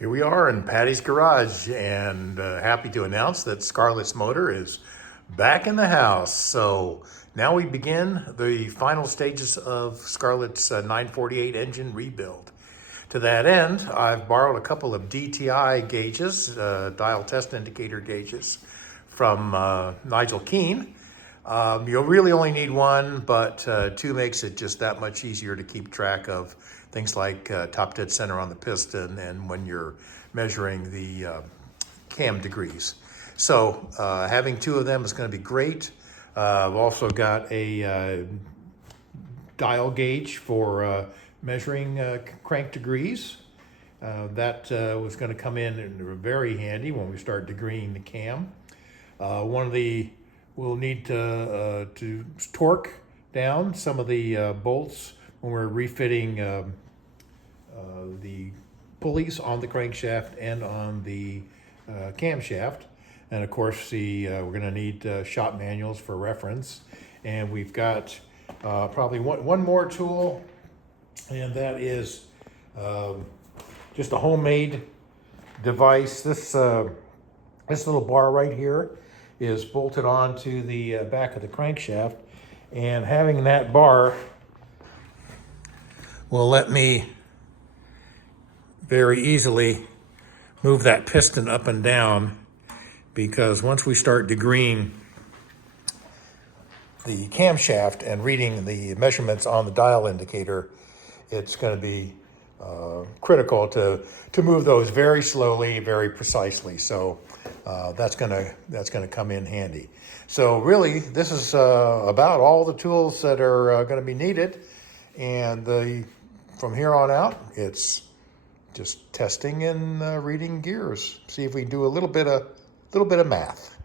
Here we are in Patty's garage, and happy to announce that Scarlett's motor is back in the house. So now we begin the final stages of Scarlett's 948 engine rebuild. To that end, I've borrowed a couple of DTI gauges, dial test indicator gauges, from Nigel Keene. You'll really only need one, but two makes it just that much easier to keep track of things like top dead center on the piston and when you're measuring the cam degrees. So having two of them is going to be great. I've also got a dial gauge for measuring crank degrees. That was going to come in very handy when we start degreeing the cam. We'll need to torque down some of the bolts when we're refitting the pulleys on the crankshaft and on the camshaft. And of course, we're going to need shop manuals for reference. And we've got probably one more tool, and that is just a homemade device. This little bar right here is bolted onto the back of the crankshaft, and having that bar will let me very easily move that piston up and down, because once we start degreeing the camshaft and reading the measurements on the dial indicator, it's going to be critical to move those very slowly, very precisely. So that's gonna come in handy. So really, this is about all the tools that are going to be needed, and from here on out, it's just testing and reading gears. See if we can do a little bit of math.